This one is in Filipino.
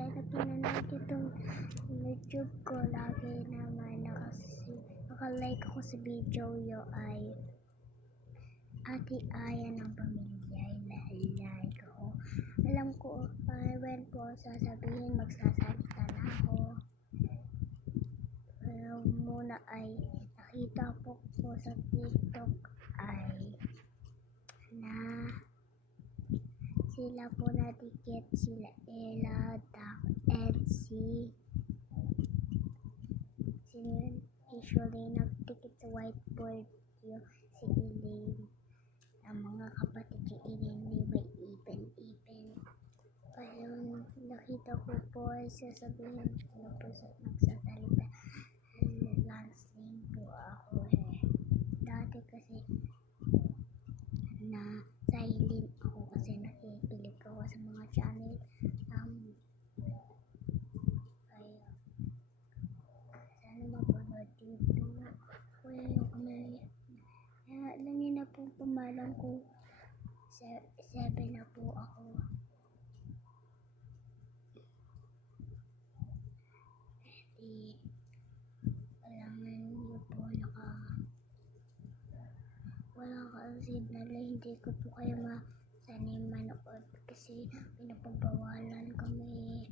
kasi napinanood itong YouTube ko. Lagi naman nakalike ako sa video yo ay Ate Aya ng Pamilya. Like ako. Alam ko, when po sasabihin, magsasalita na ako. Pero muna ay nakita po sa TikTok ay na sila po nadikit, sila Ella, Doc, and usually nagdikit sa whiteboard yung si Elaine. Ang mga kapatid yung Elaine may ipin. Kaya nakita ko po ay sasabihin ko po sa magsasalita. Last name po ako Dati kasi na silent ako kasi nakikilig ako sa mga channel. Kaya sana mapanood dito. Kuya yung kamay. Alam niyo na po pamalang ko. 7 na po ako. Alangan niyo po wala ka signal, hindi ko po kayo masanay manood kasi pinapagbawalan kami yung